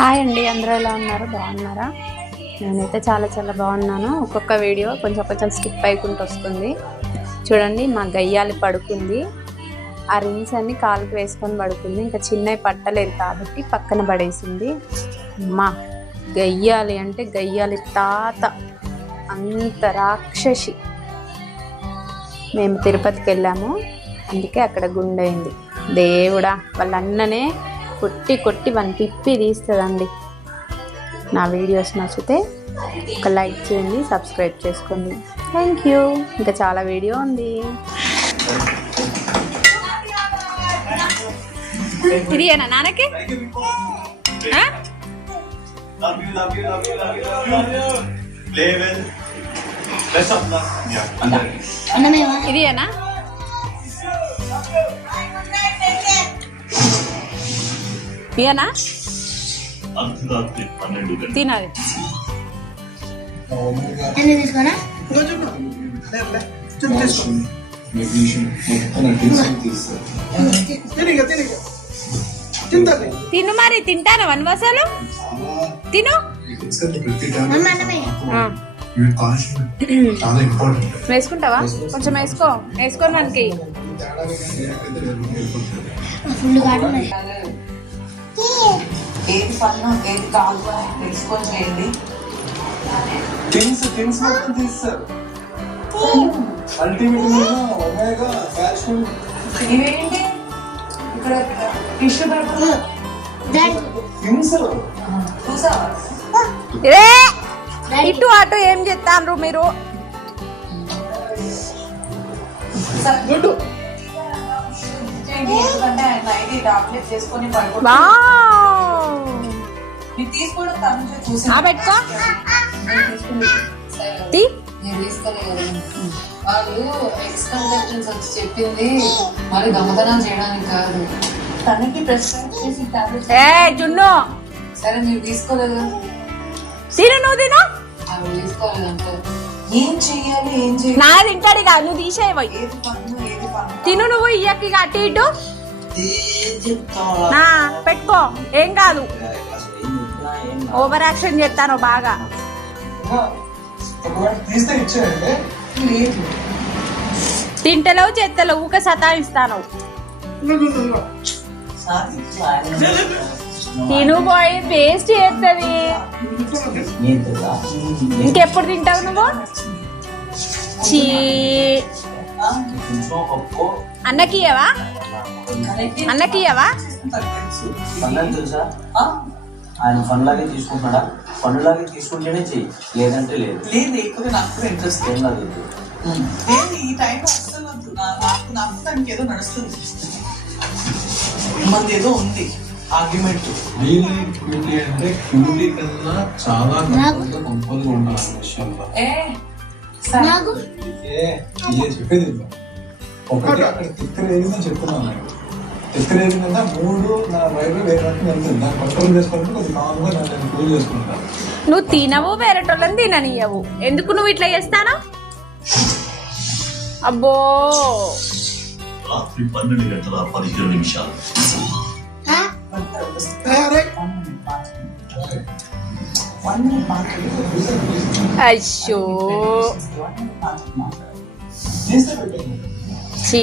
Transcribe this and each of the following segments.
Hi అండి, అందరూ ఎలా ఉన్నారు? బాగున్నారా? నేనైతే చాలా చాలా బాగున్నాను. ఒక్కొక్క వీడియో కొంచెం స్కిప్ అయికుంటూ వస్తుంది. చూడండి, మా గయ్యాలి పడుకుంది. ఆ రింగ్స్ అన్ని కాలుకి వేసుకొని పడుకుంది. ఇంకా చిన్నవి పట్టలేదు కాబట్టి పక్కన పడేసింది. మా గయ్యాలి అంటే గయ్యాలి తాత అంత రాక్షసి. మేము తిరుపతికి వెళ్ళాము, అందుకే అక్కడ గుండెయింది. దేవుడా, వాళ్ళ అన్ననే కొట్టి కొట్టి వన్ పిప్పి తీస్తుందండి. నా వీడియోస్ నచ్చితే ఒక లైక్ చేయండి, సబ్స్క్రైబ్ చేసుకోండి. Thank you. ఇంకా చాలా వీడియో ఉంది. ఇదేనా నాన్నకి? ఇదేనా? ఇదేనా తినాలి. తిను మరి, తింటాను వనవాసాలు తిను. వేసుకుంటావా? కొంచెం వేసుకొని మనకి ఏది పన్ను ఏది కాదు తెలుసుకొని చేయండి. థింగ్స్ మొత్తం తీస్తారు. అల్టిమేట్ ఇవేంటి ఇక్కడ టిష్యూ పేపర్ చూసావా? ఇటు అటు ఏం చేస్తారు మీరు? ఎందుకంటే ఆయన నైట్ టాబ్లెట్ చేసుకొని పడుకో తీసుకోవడం తను చూసి పెట్టుకో. వాళ్ళు ఎక్స్‌కన్సెప్షన్స్ వచ్చి చెప్పింది మరి దొంగతనం చేయడానికి కాదు, తనకి ప్రెస్క్రైబ్ చేసి టాబ్లెట్. జున్ను సరే మీరు తీసుకోలేదు కదా, తిను, నువ్వు తిను. అవి తీసుకోలేదంటే ఏం చెయ్యాలి నా తింటాడు ఇక, నువ్వు తీసేయబోయి ఏది పన్ను తిను. నువ్వు ఇయ్యకి అటు ఇటు నా పెట్టుకో, ఏం కాదు. ఓవర్ యాక్షన్ చేస్తాను బాగా. తీస్తే ఇచ్చేయండి. లేదు. తింటలేవు చేస్తలేవు, ఊక సతాయిస్తాను. తిను పోయి వేస్ట్ చేస్తుంది. ఇంకెప్పుడు తింటావు నువ్వు? చీ, అన్నకియవా? తెలుసా? ఆయన ఫండ్లాగే తీసుకుంటున్నాడా? ఫండ్లాగే తీసుకుంటేనే చెయ్యి, లేదంటే లేదు. లేకపోతే నాకు కూడా ఇంట్రెస్ట్ ఏం కాదు. ఈ టైంలో అస్సలు వద్దు. నాకు దానికి ఏదో నడుస్తుంది, మంది ఏదో ఉంది ఆర్గ్యుమెంట్. అంటే క్యూటీ కన్నా చాలా కంపల్గా ఉండాలి విషయంలో. చెప్పేది ఒకటి అక్కడ తిక్కరేగిందని చెప్తున్నాను. తిక్కరేగిందంటే 3 నా వైపు వేరే రకం వెళ్తుంది. దాన్ని కంట్రోల్ చేసుకుంటే కొంచెం కామ్గా నేను ప్రూవ్ చేసుకుంటాను. నువ్వు తినవు, వేరేటోళ్ళని తిననియవు. ఎందుకు నువ్వు ఇట్లా చేస్తాను? అబ్బో, రాత్రి 12:15 అయ్యో చీ,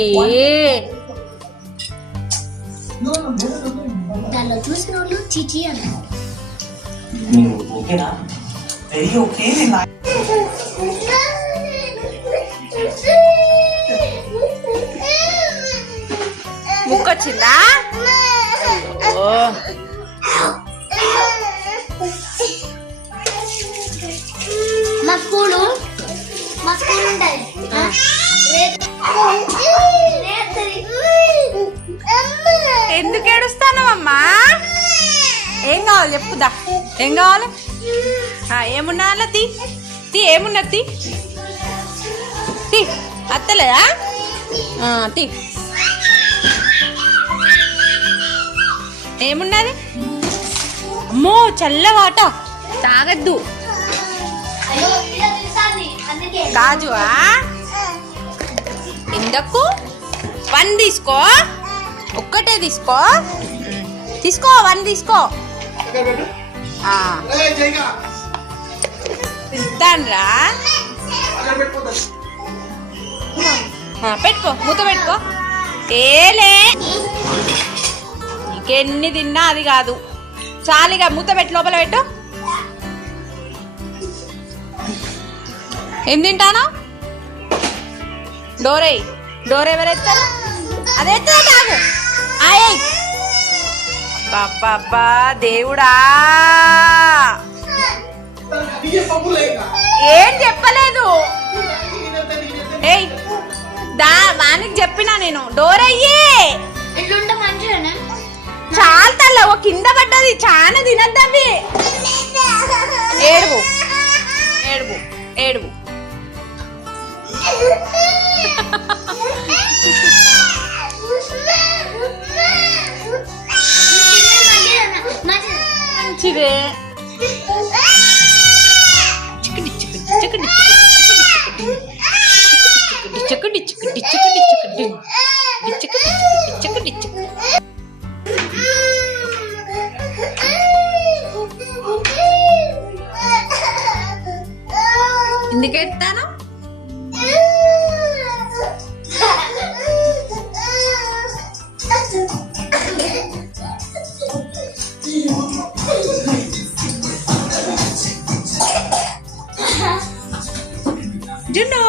మీరు ఓకేనా? Very okay. ముక్కొచ్చిందా? మా స్కూల్ ఉంటుంది. ఎందుకు ఏడుస్తానమ్మా? ఏం కావాలి చెప్పుదా? ఏం కావాలి? ఏమున్నా తీ తీ, ఏమున్నా తీ తీ. అత్తలేదా? తీ. ఏమున్నది? అమ్మో, చల్లవాట తాగద్దు. కాజువా? ఎందుకు? 1 తీసుకో, ఒక్కటే తీసుకో. తీసుకో, 1 తీసుకో. తింటాన్రా పెట్టుకో మూత పెట్టుకో ఏలే నీకెన్ని తిన్నా అది కాదు చాలిగా మూత పెట్టి లోపల పెట్టు ఏం తింటాను డోర్ ఎవరెత్తారు అదే తాగు ఆయ్ బాబా దేవుడా ఏం చెప్పలేదు ఏయ్ దా వానికి చెప్పినా నేను డోర్ అయ్యే ఇట్లుంటే మంచిగానే చాలా తల్ల ఓ కింద పడ్డది చాలా తినద్దవి ఏడువు ఏడువు ఏడువు మంచిదే చిక్కడి చిక్కడి చిక్కడి చిక్కడి చిక్కడి చిక్కడి చిక్కడి చిక్కడి చిక్కడి చిక్కడి ఎందుకెత్తాను జున్ను